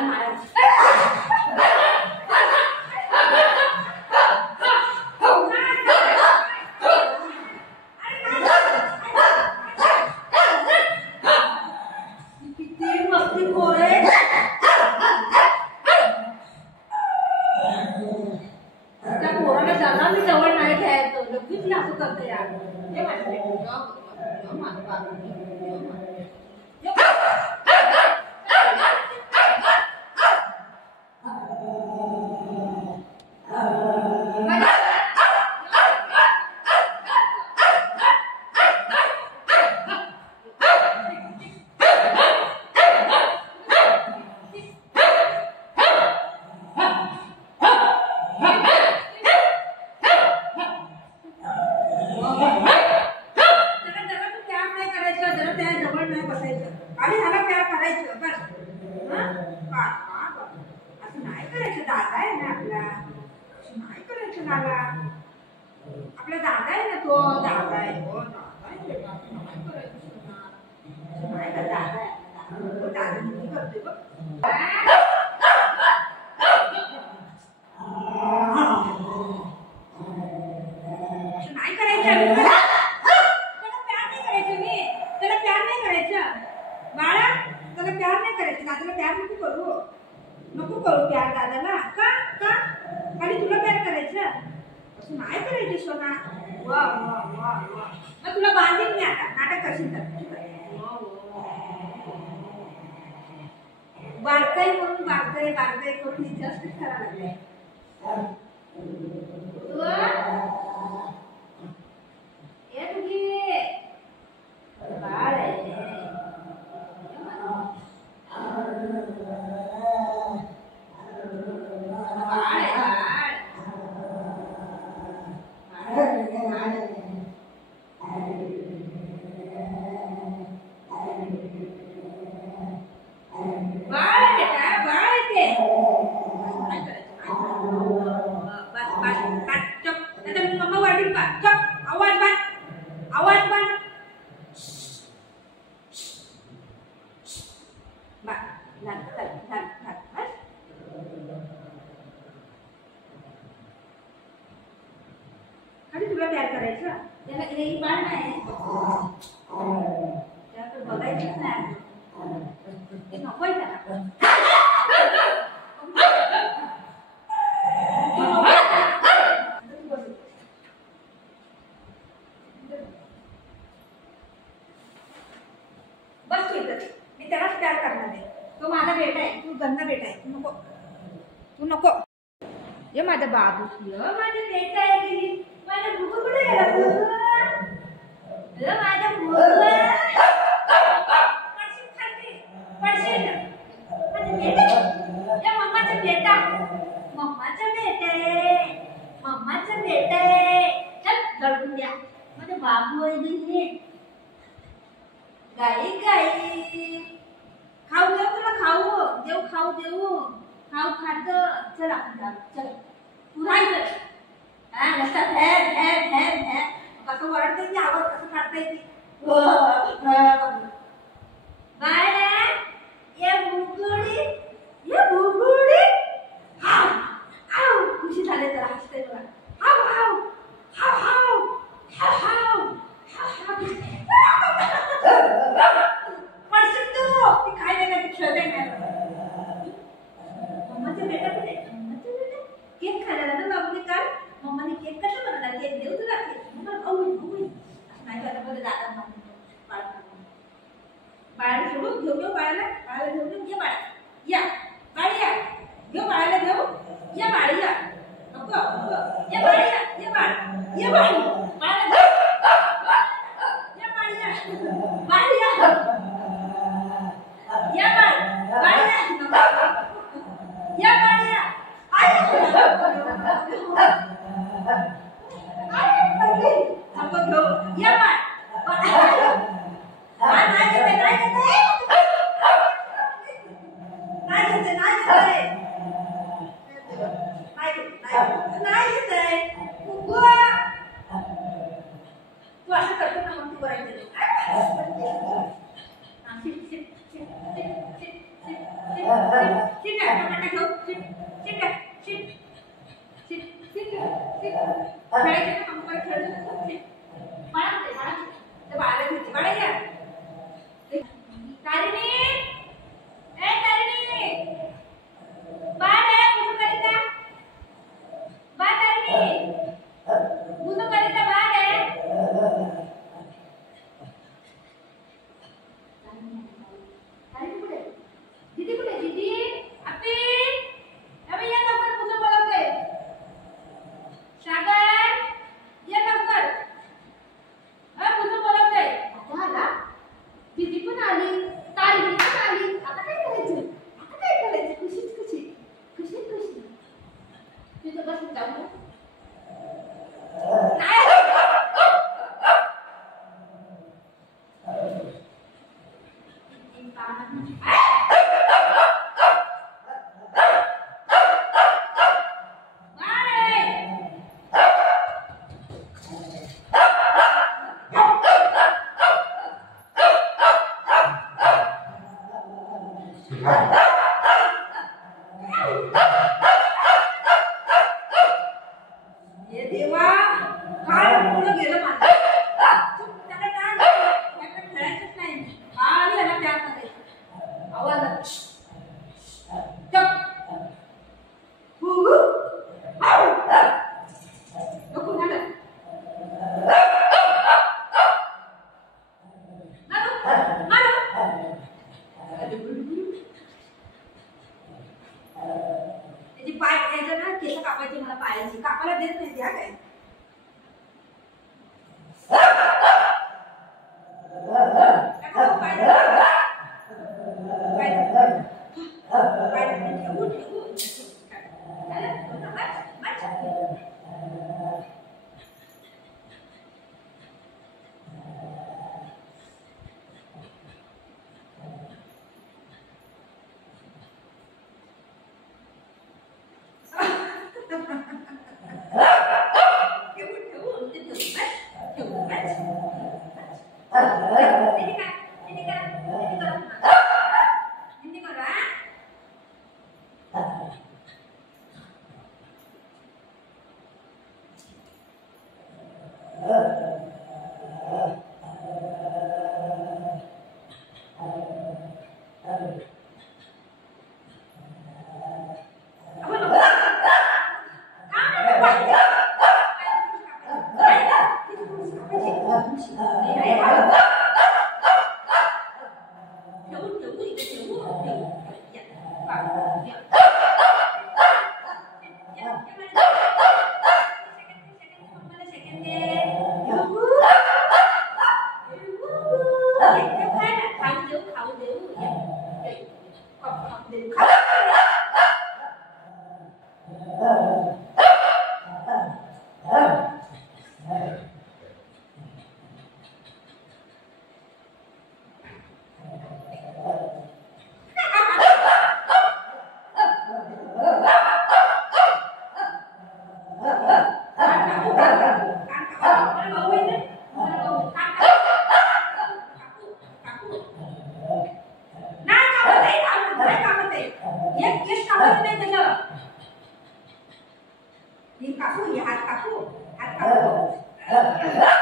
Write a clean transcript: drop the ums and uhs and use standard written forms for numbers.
झालं मारा आपला दादा आहे ना तो दादा आहे हो दादा आहे बेटा नाही करायचं नाही का दादा आहे तो दादा किती करते बघ नाही करायचं त्याला प्यार नाही करायचं मी त्याला प्यार नाही करायचं बाळा त्याला प्यार नाही करायचं दादाला प्यार नको करू प्यार दादाला का का खाली तुला प्यार करायचं नाही करायचं सोना वा वा वा वा मग तुला बांधीन मी आता नाटक करशील तर बारकाई म्हणून बारकाई करून जास्तच करावं लागलंय ये तुझी बाळ आहे तुला प्यार करायचं त्याला हे बाळ नाही त्याला बघायचंच नाही ते नकोय त्याला बस तू इथं मी त्यालाच प्यार करणार आहे तो माझा बेटा आहे तू गंदा बेटा आहे तू नको ये माझा बाबू माझा बेटा आहे माझा भूक कुठे गेला माझा भूक पडशील माझा बेटा या मम्माचा बेटा आहे चल गळून द्या माझा बाबू आहे गाई खाऊ देऊ तुला खाऊ खात चल आपण चल तू राहायचं नसता कसं वरडते ती आवाज कसं काढता येते बाय ये भुगुडी खुशी झाले तर हसते बघा पडशील तू ती काय नाही खेळते नाही मम्माचे बेटा कुठे केक खायला ना बाबूने काल मम्माने केक कसा बनवला केक देऊ तुला नाही दादा बाळाला सोडून घेऊ बाळाला घेऊन घे बाळा या बाळी या घेऊ बाळाला घेऊ या बाळी या नको या बाळी या बाळा या बाळी बाळाला घेऊ या बाळी या बाळी या या बाळी या नको या बाळी या या बाळ तू असं करतो ना मग तू करायचं काकू, हात काकू, हात काकू.